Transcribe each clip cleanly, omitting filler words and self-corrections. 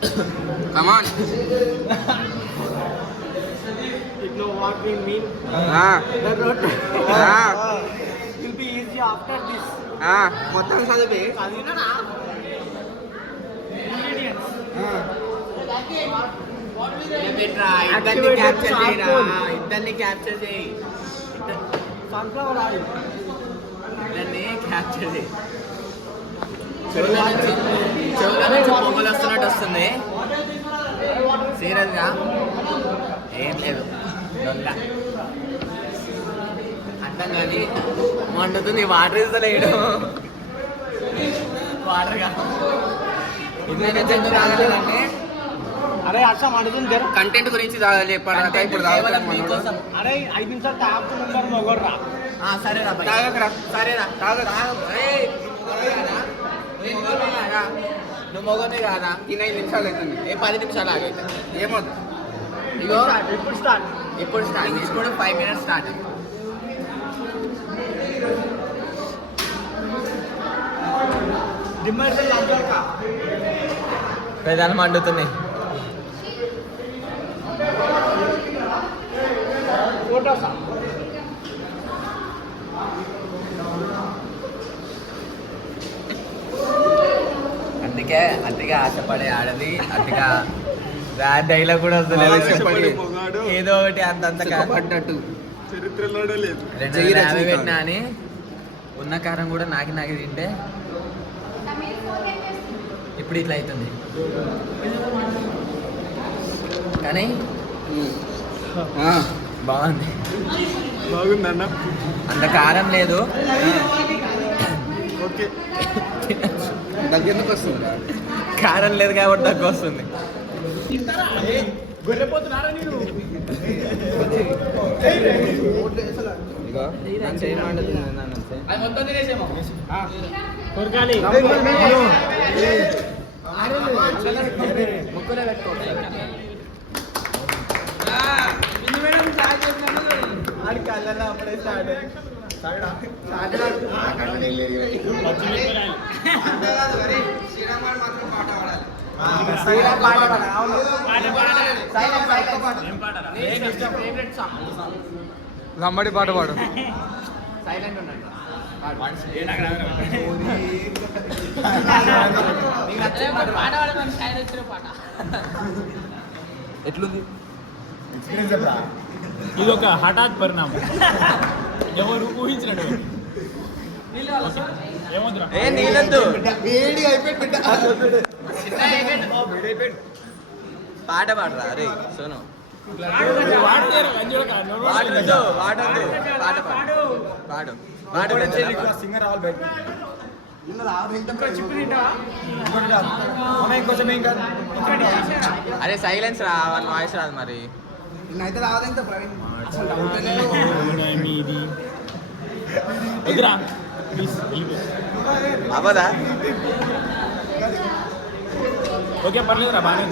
Come on. It know what we mean. The road will be easy after this. మొత్తం చదివి చదివినా ingredients. ఇద్దరిని capture చేయరా, ఇద్దరిని క్యాప్చర్ చేయి, Sunflower oil. ఇద్దరిని క్యాప్చర్ చేయి. చెవుల నుంచి పొగలు వస్తున్నట్టు వస్తుంది. సీరియస్గా ఏం లేదు, దొంగ అర్థం కానీ మండుతుంది. వాటర్ ఇస్తలేడు, వాటర్ ఎందుకు తాగలేదంటే అరే అచ్చా మండుతుంది జర. కంటెంట్ గురించి తాగాలి. ఇప్పుడు అరే 5 నిమిషాలు తాగుతున్నారు మొగోడ్రా. సరేరా తాగకరా, సరేరా నువ్వు మొగనే కాదా? 5 నిమిషాలు అవుతుంది. 10 నిమిషాలు ఆగైతే ఏమవుతుంది? ఇగో ఇప్పుడు స్టార్ట్. ఇప్పుడు 5 minutes స్టార్ట్. డిమ్మర్ లంజల్కా పెదాలు మండుతున్నాయి. ఫోటోసా అందుకే ఆశపడే ఆడది అతిగా డైలాగ్ కూడా వస్తుంది. చెప్పండి ఏదో ఒకటి అంత పడ్డట్టు చరిత్రలోనే లేదు. 250 పెట్టినా అని ఉన్న కారం కూడా నాకి తింటే ఇప్పుడు ఇట్లా అవుతుంది. కానీ బాగుందన్న. అంత కారం లేదు. ఓకే దగ్గరకు వస్తుంది. కారం లేదు కాబట్టి దగ్గు వస్తుంది. గొర్రెపోతున్నారా నేను? లంబడి పాట పాడు. ఎట్లుంది? ఇది ఒక హఠాత్ పరిణామం, ఎవరు ఊహించినట్టు. నీళ్ళద్దు, పాట పాడరా. అరే సోను పాడు. అరే సైలెన్స్ రా, వన్ వాయిస్ రాదు మరి. అయితే రాదంత అవ్వదా? ఓకే పర్లేదురా, బాగానే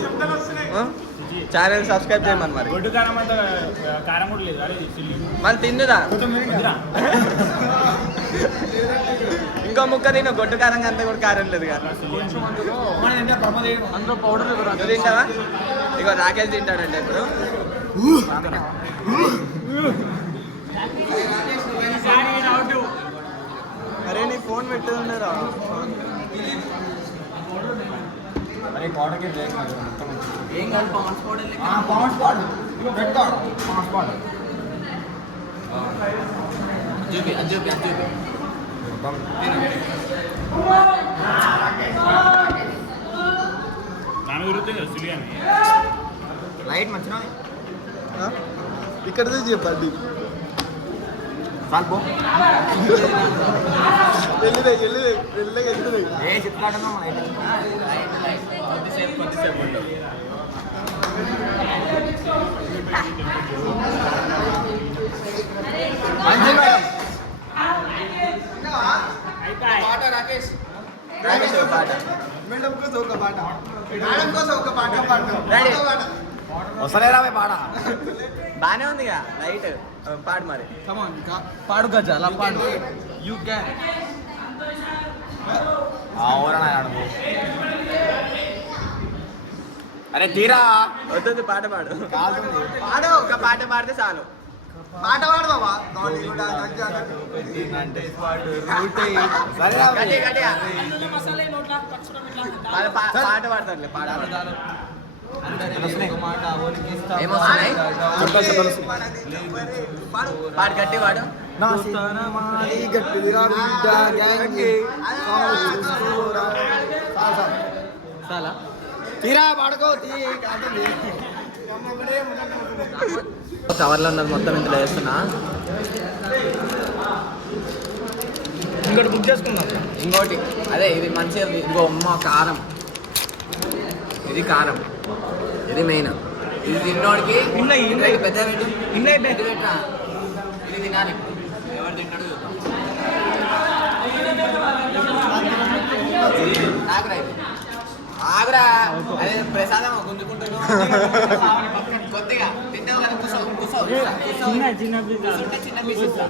ఛానల్ సబ్స్క్రైబ్ చేయమని మరి. గొడ్డు కారం అంత కారం కూడా లేదు. అరే మళ్ళీ తిన్నుదా, ఇంకో ముక్క తిను. గొడ్డు కారం అంతా కూడా కారం లేదు కదా. అందులో పౌడర్ నువ్వు తింటావా? ఇగో రాకేష్ తింటాడంటే ఇప్పుడు. అరే నీ ఫోన్ పెట్టుకున్నారా? అరే పౌడర్కి ఏం కాదు, పవన్స్ పౌడర్ చూపి లైట్ మంచిగా ఇక్కడ చెప్పండి. సాల్పో వెళ్ళిదే ఏ చెప్తాడన్నా కొద్దిసేపు పాట రాకేష్ పాట మేడం కోసం ఒక పాట, మేడం కోసం ఒక పాట పాడతాం. వస్తలేరా పాట? బానే ఉంది ఇక లైట్ పాడు మరి. పాడు గజ అలా పాడు. You can. అరే తీరా వద్దు పాట పాడు పాడు ఒక పాట పాడితే చాలు పాట పాడు బాబా పాట పాడతారులే పాట ఏమొస్తున్నాయి పాడు గట్టి పాడు చాలా తీరా పాడుకో కవర్లో ఉన్నది మొత్తం ఇందులో వేస్తున్నా ఇంకోటి బుక్ చేసుకుందాం ఇంకోటి అదే ఇది మంచిగా ఇంకో అమ్మ కారం ఇది కారం ఇది మెయిన్ ఇది తిన్నోడికి పెద్ద పెట్టు ఇది పెట్టా ఇది తినాలి ఎవరు తింటాడు ఆగురా ఇది ఆగురా అదే ప్రసాదం గుంజుకుంటాను కొద్దిగా తింటావు కదా కూసో కూసో చిన్న పీస్ ఇస్తా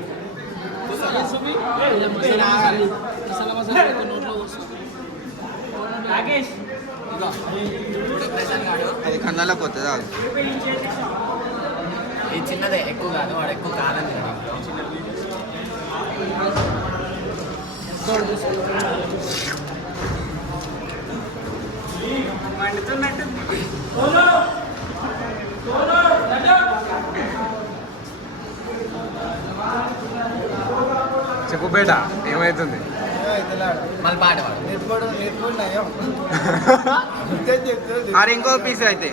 అది కన్నాలో పోతుంది ఇది చిన్నదే ఎక్కువ కాదు వాడు ఎక్కువ కాదని చెప్పు బేట ఏమైతుంది మళ్ళీ పాట పాడు అరే ఇంకో పీస్ అయితే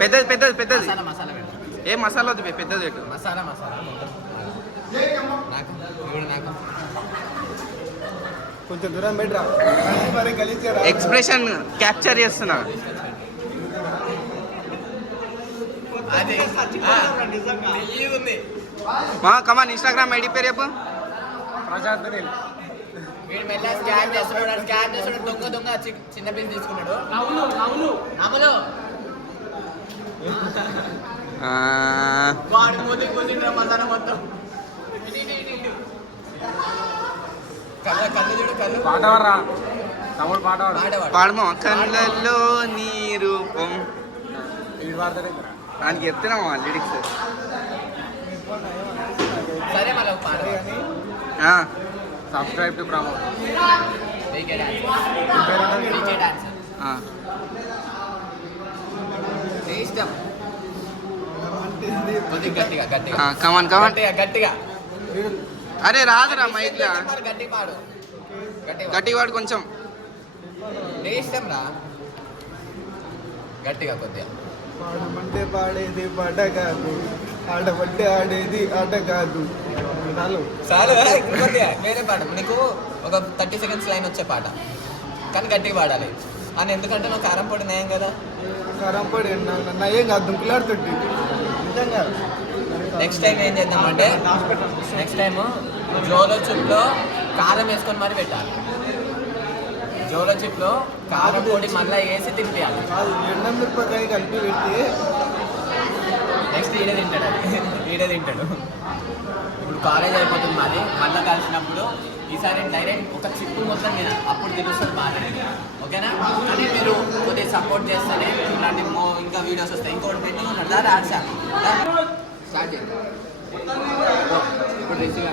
పెద్దది పెద్దది పెద్దది మసాలా మసాలా పెట్టు ఏ మసాలా వద్దు పెద్దది పెట్టు మసాలా మసాలా నాకు ఇవి నాకు కొంచెం దూరం పెట్టరా మరి కలిసి ఎక్స్ప్రెషన్ క్యాప్చర్ చేస్తున్నా అదే ఉంది కమాన్ ఇన్స్టాగ్రామ్ ఐడి పేరు చెప్పు వీడు మెల్ల స్కాన్ చేస్తున్నాడు దొంగ దొంగ చిన్న పీస్ తీసుకున్నాడు అమలు వాడు మూతి కూర్చుంటారు మసాలా మొత్తం కళ్ళు కళ్ళు చూడు కళ్ళు పాట తమ్ముడు పాట పాడమా కళ్ళల్లో నీ రూపం దానికి చెప్తున్నామా లిరిక్స్ సరే మళ్ళీ పాట సబ్స్క్రైబ్ టు ప్రమోట్ ఇష్టం కొద్దిగా గట్టిగా గట్టిగా కమాన్ కమాన్ గట్టిగా గట్టిగా అరే రాదురా మైక్లా గట్టి పాడు గట్టి వాడు కొంచెం నీ ఇష్టం రా గట్టిగా కొద్దిగా పాడమంటే పాడేది పాట కాదు ఆడమంటే ఆడేది ఆట కాదు చాలు కొద్దిగా వేరే పాట నీకు ఒక 30 seconds లైన్ వచ్చే పాట కానీ గట్టిగా పాడాలి అని ఎందుకంటే నువ్వు కారం పొడి నేయం కదా కారం పొడి నా ఏం కాదు దుంకులాడుతుంటే నిజంగా నెక్స్ట్ టైం ఏం చేద్దామంటే నెక్స్ట్ టైం జోలో చిప్లో కారం వేసుకొని మరి పెట్టాలి జోలో చిప్లో కారం పొడి మళ్ళీ వేసి తినిపించాలి ఎండం మిరపకాయ కలిపి పెట్టి నెక్స్ట్ ఈడే తింటాడు ఈడే తింటాడు ఇప్పుడు కాలేజ్ అయిపోతుంది మాది మళ్ళీ కలిసినప్పుడు ఈసారి డైరెక్ట్ ఒక చిప్పు మొత్తం మీద అప్పుడు తెలుస్తుంది బాగా ఓకేనా కానీ మీరు కొద్దిగా సపోర్ట్ చేస్తేనే ఇలాంటి ఇంకా వీడియోస్ వస్తాయి ఇంకోటి పెట్టి ఉన్నాడు రాశా స్టార్ట్ చేయండి ఇప్పుడు రిసీవ్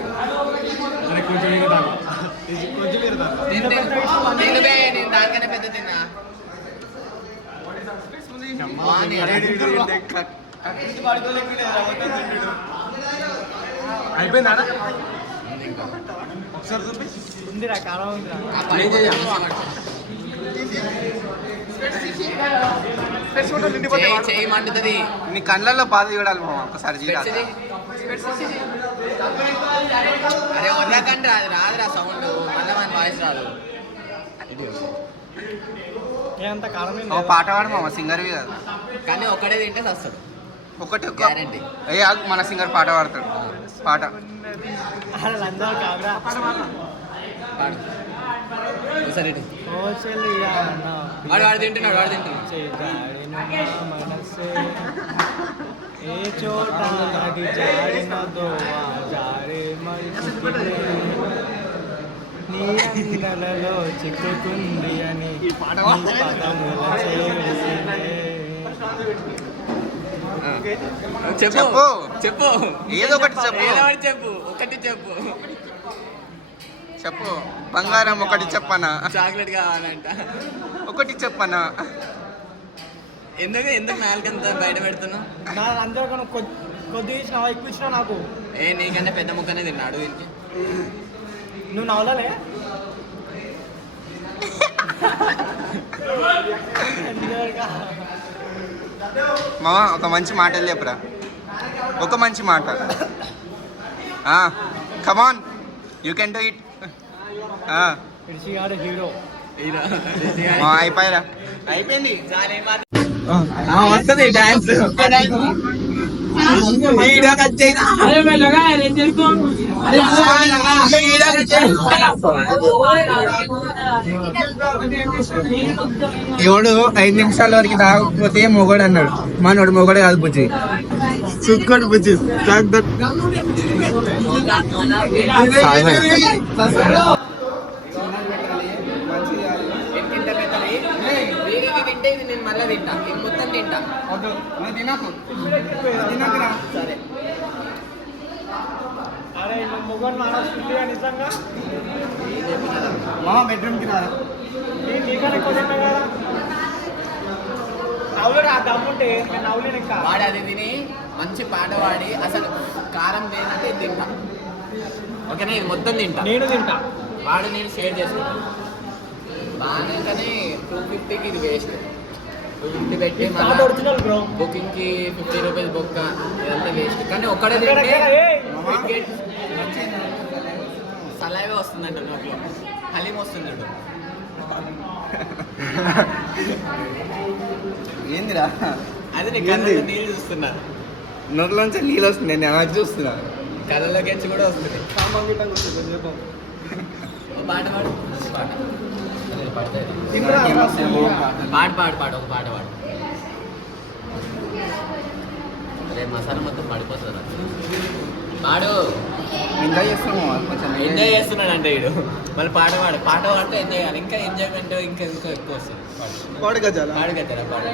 నేను దానికన్నా పెద్ద తిన్నా అయిపోయిందా ఒకసారి చూపి ఉందిరా కారం ఉందిరా చేయి మండుతుంది నీ కళ్ళల్లో బాధ చూడాలి మామ ఒకసారి చూడాలి అరే వదలకండి రాదురా సౌండ్ మళ్ళీ మన వాయిస్ రాదు ఏమంత కారం పాట పాడు మామ సింగర్ కదా కానీ ఒక్కడే తింటే వస్తాడు ఒకటి గ్యారంటీ మన సింగర్ పాట పాడతాడు పాట సరే వాడు తింటున్నాడు వాడు తింటున్నాడు ఏ చోట అది జారినదో జారే నీ అందలలో చిక్కుకుంది అని పదముల చేసి చెప్పు చెప్పు. చెప్పు ఏదో ఒకటి చెప్పు. ఏదో ఒకటి చెప్పు ఒకటి చెప్పు చెప్పు. బంగారం ఒకటి చెప్పనా? చాక్లెట్ కావాలంట. ఒకటి చెప్పనా? ఎందుకు ఎందుకు నాలుగంత బయట పెడుతున్నావు? నా అందరికన్నా కొద్దిగా ఇచ్చినావా, ఎక్కువ ఇచ్చినా నాకు. ఏ నీకంటే పెద్ద ముక్కనే తిన్నాడు దీనికి. నువ్వు నవ్వలే మామ ఒక మంచి మాట చెప్పరా, ఒక మంచి మాట. Come on, you can do it. Hero అయిపోయారా? అయిపోయింది. వస్తుంది డాన్స్. ఎవడు 5 నిమిషాల వరకు తాగకపోతే మొగడు అన్నాడు. మనోడు మొగడు కాదు బుజ్జి. సుక్కడు బుజ్జి. తింటే ఇది నేను మళ్ళీ తింటా, ఇది మొత్తం తింటా. సరే అరే నువ్వు మొగడు నాడుస్తుంటే నిజంగా బెడ్రూమ్కి రారా? నీకన్నా ఎక్కువ తిన్నా కదా. నవ్వులేడు ఆ దమ్ముంటే నేను నవ్వులేను ఇంకా. వాడు అది తిని మంచి పాట పాడి అసలు కారం లేనట్టు ఇది తింటా. ఓకేనా, ఇది మొత్తం తింటా. నేను తింటా. వాడు నేను షేర్ చేసుకుంటాను బాగానే, కానీ 250కి ఇది వేస్ట్. 250 పెట్టి ఒరిజినల్ బ్రో. బుకింగ్కి 50 రూపీస్ బుక్, ఇదంతా వేస్ట్. కానీ ఒక్కడే తింటే సలైవే వస్తుందంట నోట్లో, హలీం వస్తుందంట. ఏందిరా? అది నీ కళ్ళలో నీళ్ళు చూస్తున్నా, నోట్లోంచి నీళ్ళు వస్తుంది. నేను అది చూస్తున్నా. కళ్ళలోకి కూడా వస్తుంది. ఓ పాట పాడు, పాట అదే పాడతాయి. పాడు పాడు పాడు, ఒక పాట పాడు. అదే మసాలా మొత్తం పడిపోతుంది. పాడు. ఎంజాయ్ చేస్తున్నాము కొంచెం. ఎంజాయ్ చేస్తున్నాడంటే వీడు. మళ్ళీ పాట పాడు, పాట పాడితే ఎంజాయ్ చేయాలి. ఇంకా ఎంజాయ్మెంట్ ఇంకా ఎక్కువ వస్తుంది. పాడు కదా పాడు కదా పాడు.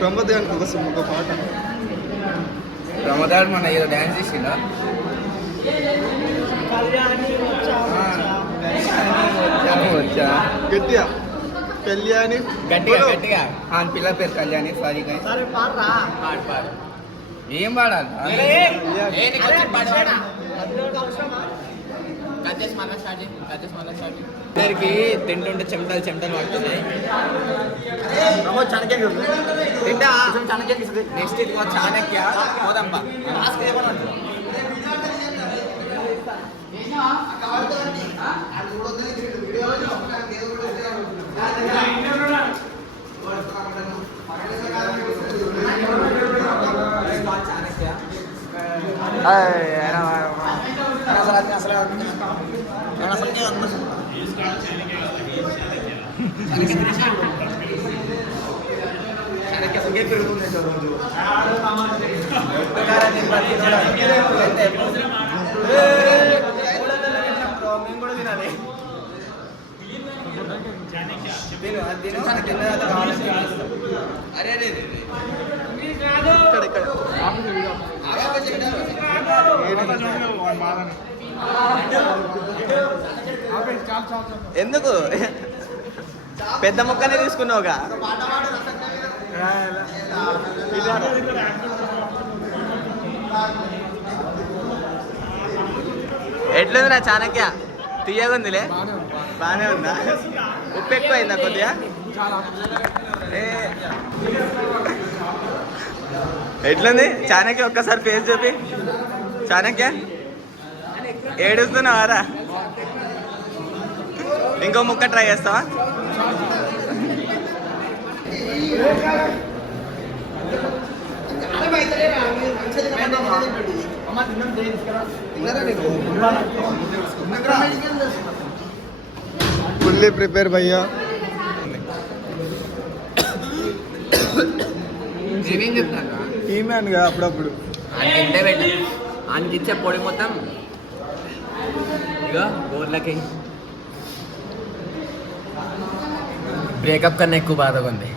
బ్రహ్మదేవానికి ఒక పాట. రమదాన్ మన ఏదో డ్యాన్స్ చేసిందా? గట్టిగా కళ్యాణి. గట్టిగా గట్టిగా పిల్ల పేరు కళ్యాణి. సారీ పాడు పాడు. ఏం పాడాలి? అందరికి తింటుంటే చెమటలు చెమటలు పడుతున్నాయి. తింటా. నెక్స్ట్ ఇది చాణక్య పోదంపా. ఎందుకు పెద్ద ముక్కనే తీసుకున్నావుగా? ఎట్లుందిరా చాణక్య? తీయగుందిలే. బాగానే ఉందా? ఉప్పు ఎక్కువ అయిందా కొద్దిగా? ఎట్లుంది చాణక్య? ఒక్కసారి ఫేస్ చూపి. చాణక్య ఏడుస్తున్నావారా? ఇంకో ముక్క ట్రై చేస్తావా? ఫుల్లీ ప్రిపేర్ భయ్యా. నేనేం చెప్తాను, టీమ్యాన్గా అప్పుడప్పుడు ఇంటే పెట్టి ఆయనకి ఇచ్చే పొడి మొత్తం ఇక గోర్లకి బ్రేకప్ కన్నా ఎక్కువ బాధగా ఉంది.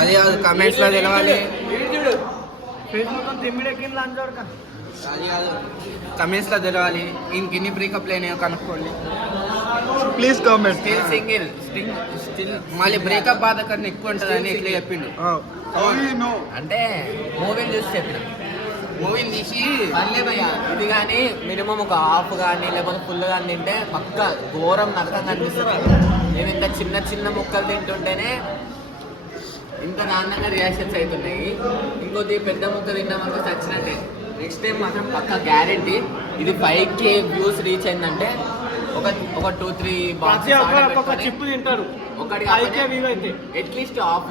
అది కమెంట్స్ లో తెలవాలి. ఫేస్ మొత్తం తిమ్మిడెక్కింది లంచ్ వరకు. అది కాదు కమెంట్స్ లో తెలవాలి. ఇంకెన్ని బ్రేకప్ అయినాయో కనుక్కోండి please comment. Still single still మళ్ళీ బ్రేకప్ బాధ కన్నా ఎక్కువ ఉంటుంది అని ఎట్లా చెప్పిండు. అంటే మూవీని చూసి చెప్పిన, మూవీని తీసి పర్లే భయ్యా ఇది కానీ మినిమం ఒక హాఫ్ కానీ లేకపోతే ఫుల్ కానీ తింటే పక్క ఘోరం నరకంగా అనిపిస్తుంది. మేము ఇంత చిన్న చిన్న ముక్కలు తింటుంటేనే ఇంత దారుణంగా రియాక్షన్స్ అవుతున్నాయి. ఇంకోటి పెద్ద ముక్క తిన్నామనుకో చచ్చినట్టే. నెక్స్ట్ టైం మాత్రం పక్క గ్యారెంటీ. ఇది 5K వ్యూస్ రీచ్ అయిందంటే ఒక 2-3 ఒక చిప్పు తింటాడు. ఒకటి 5K వ్యూ అయితే అట్లీస్ట్ హాఫ్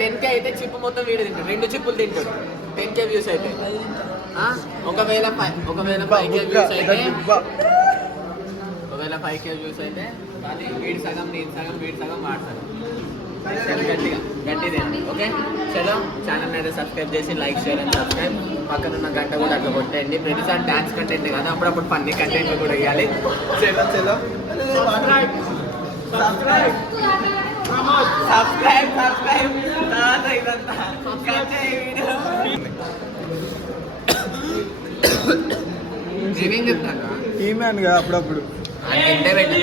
10K అయితే చిప్పు మొత్తం వీడు తింటాడు. 2 చిప్పులు తింటాడు 10K వ్యూస్ అయితే. ఒకవేళ 5K వ్యూస్ అయితే అది వీడి సగం నేను సగం వీడి సగం వాడతాను. గట్టిదే ఓకే. చలో ఛానల్ అయితే సబ్స్క్రైబ్ చేసి లైక్ షేర్ అండ్ సబ్స్క్రైబ్. పక్కన ఉన్న గంట కూడా అట్లా కొట్టండి. ప్రతిసారి డాన్స్ కంటెంట్ కదా, అప్పుడప్పుడు ఫన్నీ కంటెంట్ కూడా ఇవ్వాలి. చలో సబ్స్క్రైబ్ ఇదంతా నేనేం చెప్తాను ఈమెన్గా అప్పుడప్పుడు ఇంటే పెట్టి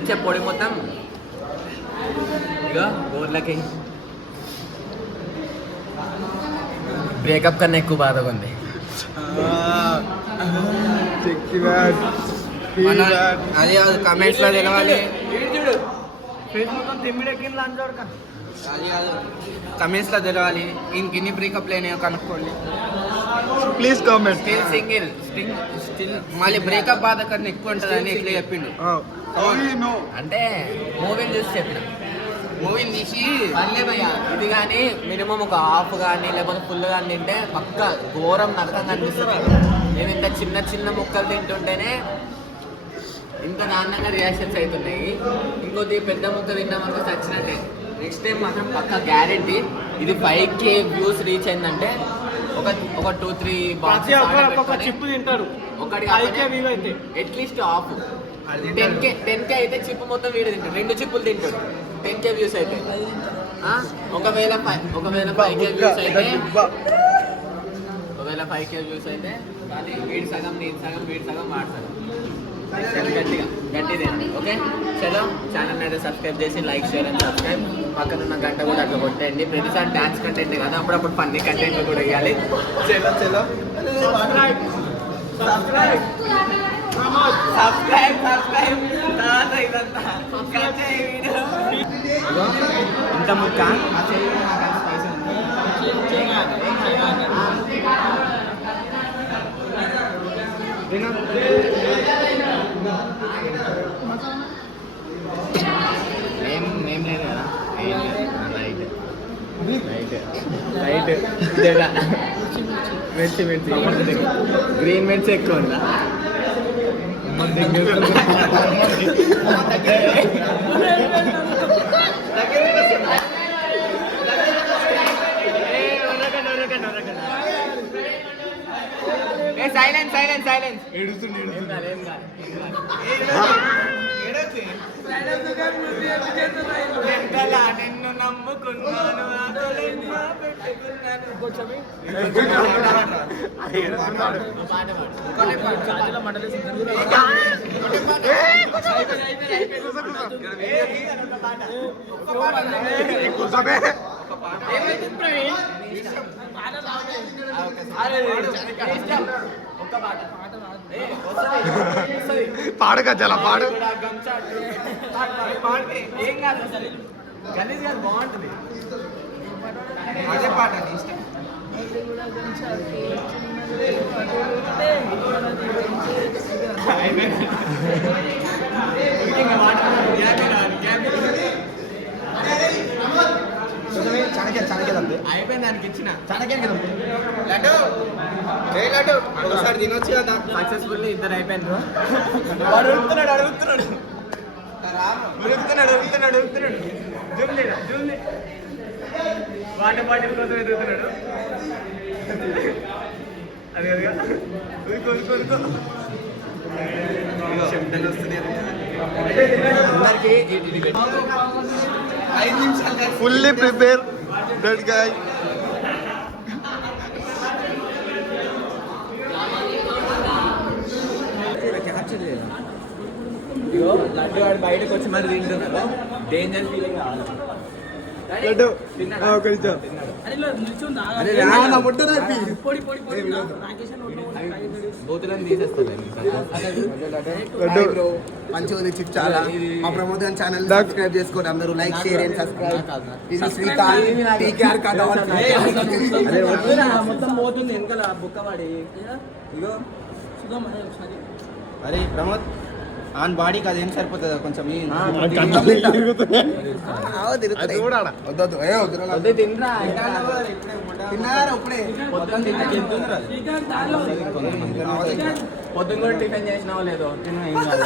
ఇచ్చే పొడి మొత్తం ఇక గోర్లకి బ్రేకప్ కన్నా ఎక్కువ బాధగా ఉంది. అది కాదు కమెంట్స్ లో తెలవాలి. ఫేస్ మొత్తం తిమ్మిడెక్కింది లంచ్ వరకు. అది కాదు కమెంట్స్ లో తెలవాలి. ఇంకెన్ని బ్రేకప్ అయినాయో కనుక్కోండి please comment. Still single still మళ్ళీ బ్రేకప్ బాధ కన్నా ఎక్కువ ఉంటుంది అని ఎట్లా చెప్పిండు. అంటే మూవీని చూసి చెప్పిన, మూవీని తీసి పర్లే భయ్యా ఇది కానీ మినిమం ఒక హాఫ్ కానీ లేకపోతే ఫుల్ కానీ తింటే పక్క ఘోరం నరకంగా అనిపిస్తుంది. మేము ఇంత చిన్న చిన్న ముక్కలు తింటుంటేనే ఇంత దారుణంగా రియాక్షన్స్ అవుతున్నాయి. ఇంకోటి పెద్ద ముక్క తిన్నామనుకో చచ్చినట్టే. నెక్స్ట్ టైం మాత్రం పక్క గ్యారెంటీ. ఇది 5K వ్యూస్ రీచ్ అయిందంటే ఒక 2-3 ఒక చిప్పు తింటాడు. ఒకటి 5K వ్యూ అయితే అట్లీస్ట్ హాఫ్ 10K అయితే చిప్పు మొత్తం వీడు తింటాడు. 2 చిప్పులు తింటాడు 10K వ్యూస్ అయితే. ఒకవేళ 5K వ్యూస్ అయితే అది వీడి సగం నేను సగం వీడి సగం వాడతాను. గట్టిదే ఓకే. చలో ఛానల్ అయితే సబ్స్క్రైబ్ చేసి లైక్ షేర్ అండ్ సబ్స్క్రైబ్. పక్కన ఉన్న గంట కూడా అట్లా కొట్టండి. ప్రతిసారి డాన్స్ కంటెంట్ కదా, అప్పుడప్పుడు ఫన్నీ కంటెంట్ కూడా ఇవ్వాలి. చలో సబ్స్క్రైబ్ ఇదంతా ఇంత ముక్క ఏం లేదు కదా. లైట్ మిర్చి గ్రీన్ మిర్చి ఎక్కువ ఉందా? సైలెన్స్ నిన్ను నమ్ముకున్నాను పాడగా చాలా పాడు ఏం కాదు అసలు గలీజ్ కాదు, బాగుంటుంది. అదే పాట ఇష్టం. అయిపోయింది దానికి ఇచ్చిన లడ్డు ఒకసారి తినొచ్చు కదా. సక్సెస్ఫుల్ ఇద్దరు అయిపోయింది. అడుగుతున్నాడు వాటర్ బాటిల్ కోసం ఎదుగుతున్నాడు. అది శబ్దాలు వస్తుంది. అందరికి ఇది పెట్టు. 5 నిమిషాలు ఫుల్లీ ప్రిపేర్ దట్ గాయ్. ఇగో లడ్డు వాడు బయటకు వచ్చి మరి తింటున్నాడు. డేంజర్ ఫీలింగ్ కావాలి. లడ్డు ఒక నిమిషం. బూతులను తీసేస్తాను లడ్డు మంచిగా ఉంది చిప్ చాలా. మా ప్రమోదన్ ఛానల్ సబ్స్క్రైబ్ చేసుకోండి అందరూ. Like share and subscribe. ఇది శ్రీకాంత్ టీకేఆర్ కథ. మొత్తం పోతుంది వెనకాల బుక్కవాడి. ఇగో అరే ప్రమోద్ ఆన్ బాడీకి అదేం సరిపోతుంది కొంచెం వద్దు తినరా. తిన్నారా ఇప్పుడే? మొత్తం పొద్దున్న కూడా టిఫిన్ చేసినావో లేదో తిను. ఏం కాదు.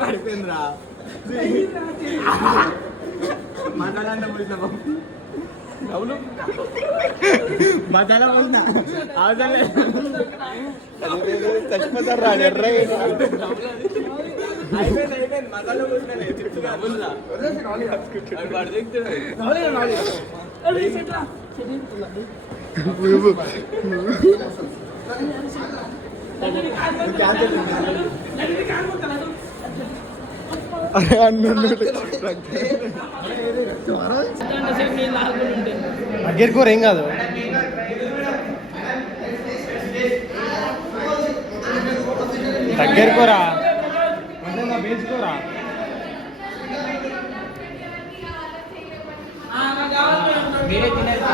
పడిపోయిందిరా. మసాలా పోయినా డబ్బులు మసాలా పోయినా అవసరం చచ్చిపోతారు రా ఎర్ర. అయిపోయింది. మసాలా పోసినా డబ్బులు అరే దగ్గర ఏం కాదు. దగ్గరకోరా వేసుకోరా. మీరే తినేది.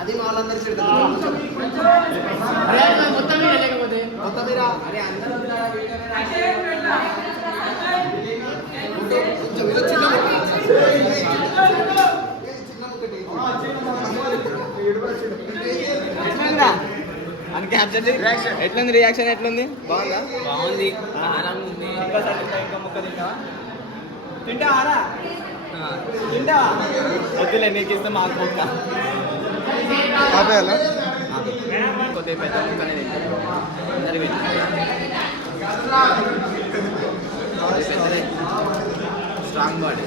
అది వాళ్ళందరికీ ఎట్లుంది రియాక్షన్? ఎట్లుంది? బాగుందా? బాగుంది. కారం ఉంది. ఇంకా ముక్క తింటావా? తింటావారా? తింటావా? వద్దులే, నీకు ఇస్తే మాకు ముక్క. ఆపేయాలా? కొద్దిగా పెద్ద ముక్కనే తింటారు అందరికి. స్ట్రాంగ్ బాడీ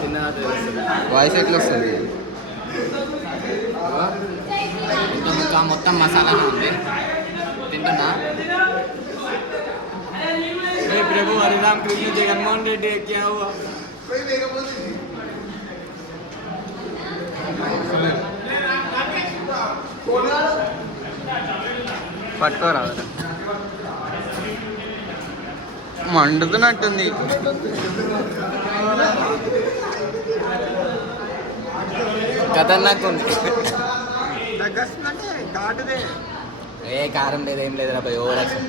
తిన్నా తెలుస్తుంది. వాయిస్ ఎట్లా వస్తుంది? మొత్తం మసాలానే ఉంది. తింటున్నా. ప్రభు హరి రామ్ కృష్ణ జగన్మోహన్ రెడ్డి క్యా హువా? పట్టుకోరా. మండుతున్నట్టుంది. ఖతర్నాక్ ఉంది. ఏ కారం లేదు, ఏం లేదు రా భయ్. Over action.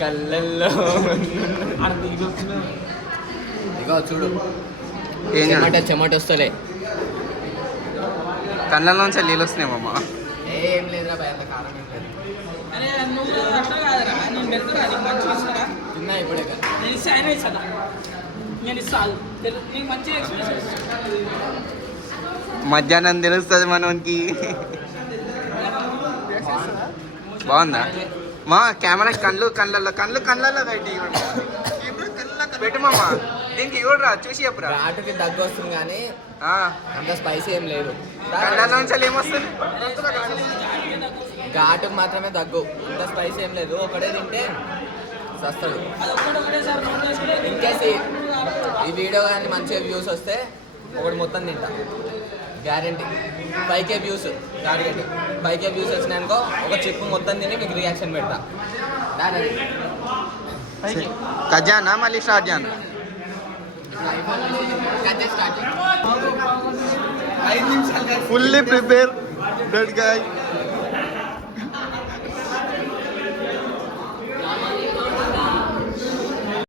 కళ్ళల్లో ఇగో చూడు, చెమట వస్తలే. కళ్ళల్లోంచి నీళ్ళు వస్తున్నాయమ్మా. ఏం లేదురా భయ్, అంత కారం ఏం లేదు. తిన్నా ఇప్పుడే కదా. మధ్యాహ్నం తెలుస్తుంది మనకి. బాగుందా మా కెమెరా? కళ్ళల్లో పెట్టి పెట్టమమ్మా. దీనికి చూడరా, చూసి చెప్పురా. ఘాటుకి దగ్గు వస్తుంది కానీ అంత స్పైసీ ఏం లేదు. కళ్ళల్లోంచి ఏమొస్తుంది? ఘాటుకు మాత్రమే దగ్గు, అంత స్పైసీ ఏం లేదు. ఒకటే తింటే సస్తడు. ఇంకేసి ఈ వీడియో కానీ మంచిగా వ్యూస్ వస్తే ఒకటి మొత్తం తింటా guarantee. 5K views target. 5K views వచ్చినాయనుకో ఒక చిప్పు మొత్తం తిని మీకు రియాక్షన్ పెడతా. కజానా మళ్ళీ స్టార్ట్ చేయనా? Fully prepare that guy.